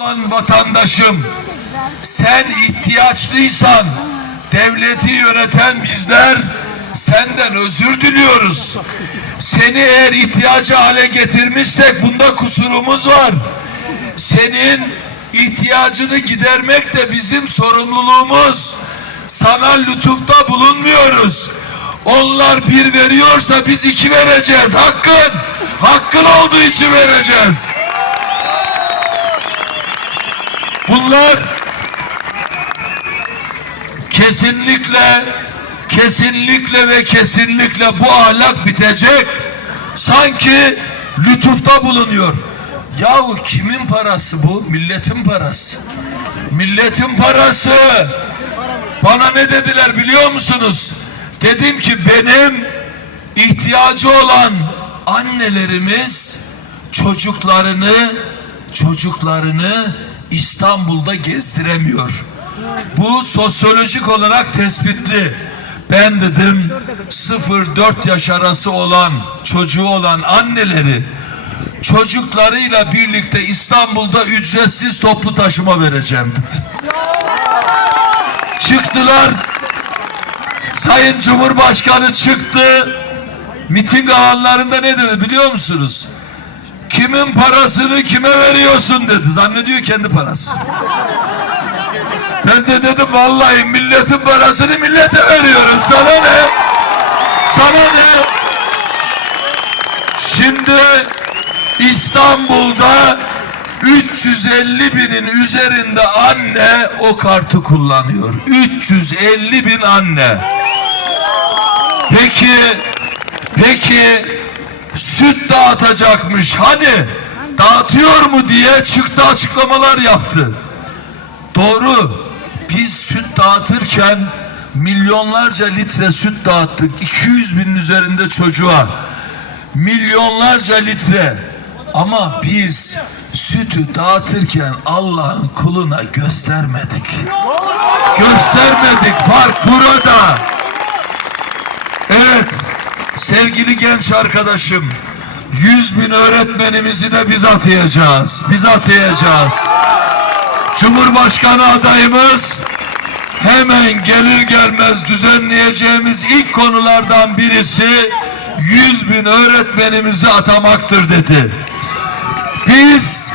olan vatandaşım sen ihtiyaçlıysan devleti yöneten bizler senden özür diliyoruz. Seni eğer ihtiyacı hale getirmişsek bunda kusurumuz var. Senin ihtiyacını gidermek de bizim sorumluluğumuz. Sana lütufta bulunmuyoruz. Onlar bir veriyorsa biz iki vereceğiz. Hakkın. Hakkın olduğu için vereceğiz. Bunlar kesinlikle kesinlikle ve kesinlikle bu ahlak bitecek. Sanki lütufta bulunuyor. Yahu kimin parası bu? Milletin parası. Milletin parası. Bana ne dediler biliyor musunuz? Dedim ki benim ihtiyacı olan annelerimiz çocuklarını çocuklarını İstanbul'da gezdiremiyor. Bu sosyolojik olarak tespitli. Ben dedim 0-4 yaş arası olan çocuğu olan anneleri çocuklarıyla birlikte İstanbul'da ücretsiz toplu taşıma vereceğim dedim. Çıktılar. Sayın Cumhurbaşkanı çıktı. Miting alanlarında ne dedi biliyor musunuz? Kimin parasını kime veriyorsun dedi. Zannediyor kendi parası. Ben de dedim vallahi milletin parasını millete veriyorum. Sana ne? Sana ne? Şimdi İstanbul'da 350 binin üzerinde anne o kartı kullanıyor. 350 bin anne. Peki, peki süt dağıtacakmış. Hani dağıtıyor mu diye çıktı açıklamalar yaptı. Doğru. Biz süt dağıtırken milyonlarca litre süt dağıttık. 200 binin üzerinde çocuğa. Milyonlarca litre. Ama biz sütü dağıtırken Allah'ın kuluna göstermedik. Göstermedik. Fark burada. Sevgili genç arkadaşım. 100 bin öğretmenimizi de biz atayacağız. Biz atayacağız. Cumhurbaşkanı adayımız hemen gelir gelmez düzenleyeceğimiz ilk konulardan birisi 100 bin öğretmenimizi atamaktır dedi. Biz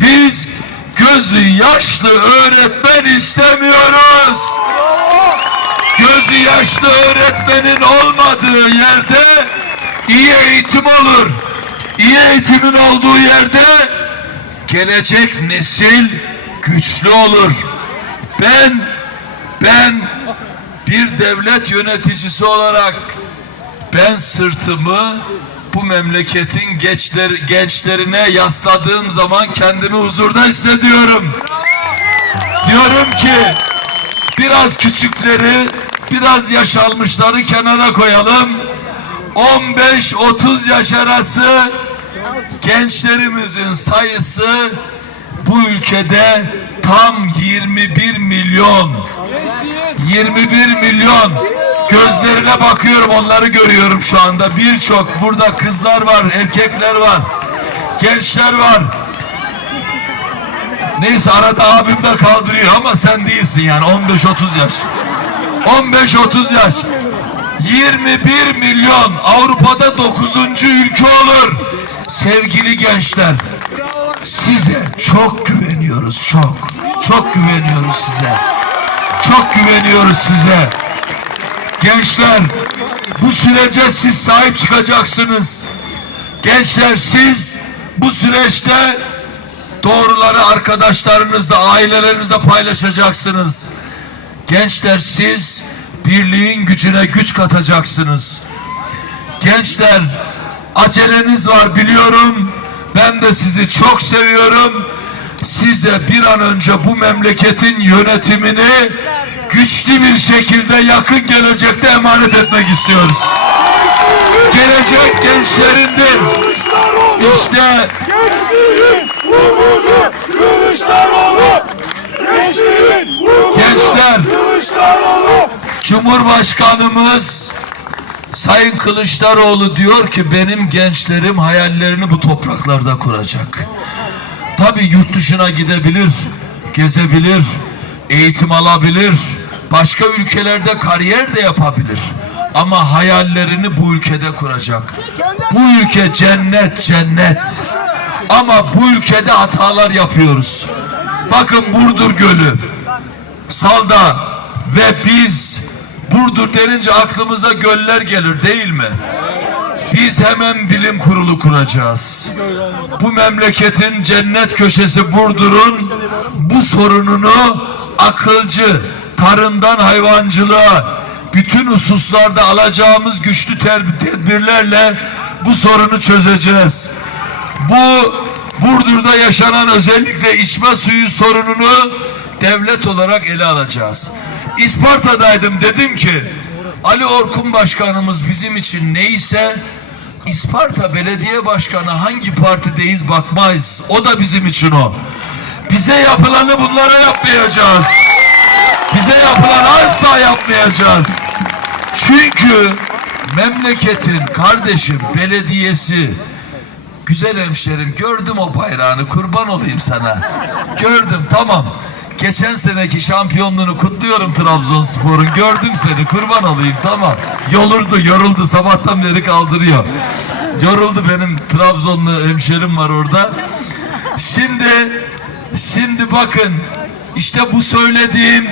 biz gözü yaşlı öğretmen istemiyoruz. Gözü yaşlı öğretmenin olmadığı yerde iyi eğitim olur. İyi eğitimin olduğu yerde gelecek nesil güçlü olur. Ben ben bir devlet yöneticisi olarak ben sırtımı bu memleketin gençler, gençlerine yasladığım zaman kendimi huzurda hissediyorum. Diyorum ki biraz küçükleri, biraz yaş almışları kenara koyalım. 15-30 yaş arası gençlerimizin sayısı bu ülkede tam 21 milyon. 21 milyon. Gözlerine bakıyorum onları görüyorum şu anda. Birçok burada kızlar var, erkekler var. Gençler var. Neyse arada abim de kaldırıyor ama sen değilsin yani 15-30 yaş. 15-30 yaş. 21 milyon Avrupa'da 9. ülke olur. Sevgili gençler size çok güveniyoruz çok. Çok güveniyoruz size. Çok güveniyoruz size. Gençler bu sürece siz sahip çıkacaksınız. Gençler siz bu süreçte doğruları arkadaşlarınızla, ailelerinizle paylaşacaksınız. Gençler siz birliğin gücüne güç katacaksınız. Gençler aceleniz var biliyorum. Ben de sizi çok seviyorum. Size bir an önce bu memleketin yönetimini güçlü bir şekilde yakın gelecekte emanet etmek istiyoruz. Gelecek gençlerindir. İşte Gençler. Cumhurbaşkanımız Sayın Kılıçdaroğlu diyor ki benim gençlerim hayallerini bu topraklarda kuracak. Tabii yurt dışına gidebilir, gezebilir, eğitim alabilir, başka ülkelerde kariyer de yapabilir. Ama hayallerini bu ülkede kuracak. Bu ülke cennet, cennet. Ama bu ülkede hatalar yapıyoruz. Bakın Burdur Gölü, Salda ve biz Burdur denince aklımıza göller gelir değil mi? Biz hemen bilim kurulu kuracağız. Bu memleketin cennet köşesi Burdur'un bu sorununu akılcı, tarımdan hayvancılığa, bütün hususlarda alacağımız güçlü tedbirlerle bu sorunu çözeceğiz. Bu Burdur'da yaşanan özellikle içme suyu sorununu devlet olarak ele alacağız. İsparta'daydım dedim ki Ali Orkun Başkanımız bizim için neyse İsparta Belediye Başkanı hangi partideyiz bakmayız. O da bizim için o. Bize yapılanı bunlara yapmayacağız. Bize yapılanı asla yapmayacağız. Çünkü memleketin kardeşim belediyesi Güzel hemşerim gördüm o bayrağını kurban olayım sana. Gördüm tamam. Geçen seneki şampiyonluğunu kutluyorum Trabzonspor'un. Gördüm seni kurban olayım tamam. Yolurdu yoruldu sabahtan beri kaldırıyor. Yoruldu benim Trabzonlu hemşerim var orada. Şimdi şimdi bakın işte bu söylediğim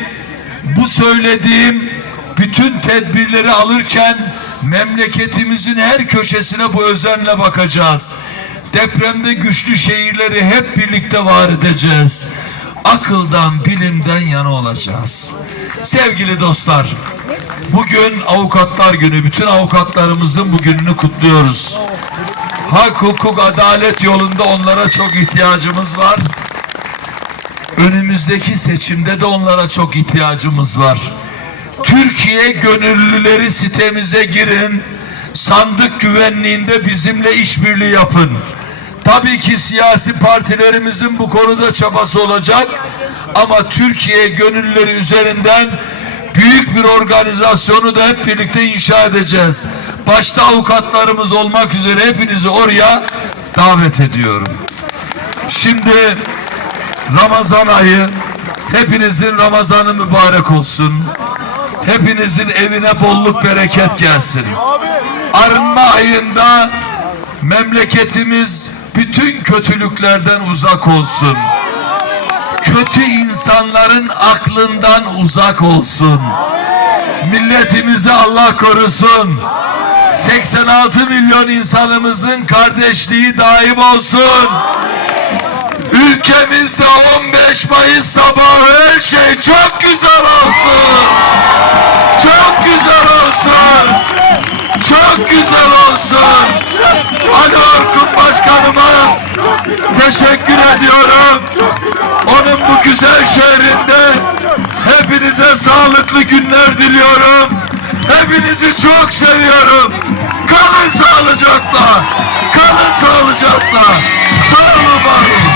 bu söylediğim bütün tedbirleri alırken memleketimizin her köşesine bu özenle bakacağız. Depremde güçlü şehirleri hep birlikte var edeceğiz. Akıldan, bilimden yana olacağız. Sevgili dostlar, bugün avukatlar günü. Bütün avukatlarımızın bugününü kutluyoruz. Hak, hukuk, adalet yolunda onlara çok ihtiyacımız var. Önümüzdeki seçimde de onlara çok ihtiyacımız var. Türkiye gönüllüleri sitemize girin. Sandık güvenliğinde bizimle işbirliği yapın. Tabii ki siyasi partilerimizin bu konuda çabası olacak. Ama Türkiye gönüllüleri üzerinden büyük bir organizasyonu da hep birlikte inşa edeceğiz. Başta avukatlarımız olmak üzere hepinizi oraya davet ediyorum. Şimdi Ramazan ayı hepinizin Ramazanı mübarek olsun. Hepinizin evine bolluk bereket gelsin. Arınma ayında memleketimiz bütün kötülüklerden uzak olsun. Kötü insanların aklından uzak olsun. Milletimizi Allah korusun. 86 milyon insanımızın kardeşliği daim olsun. Ülkemizde 15 Mayıs sabahı her şey çok güzel olsun. Çok güzel olsun. teşekkür ediyorum. Onun bu güzel şehrinde hepinize sağlıklı günler diliyorum. Hepinizi çok seviyorum. Kalın sağlıcakla. Kalın sağlıcakla. Sağ olun. Bari.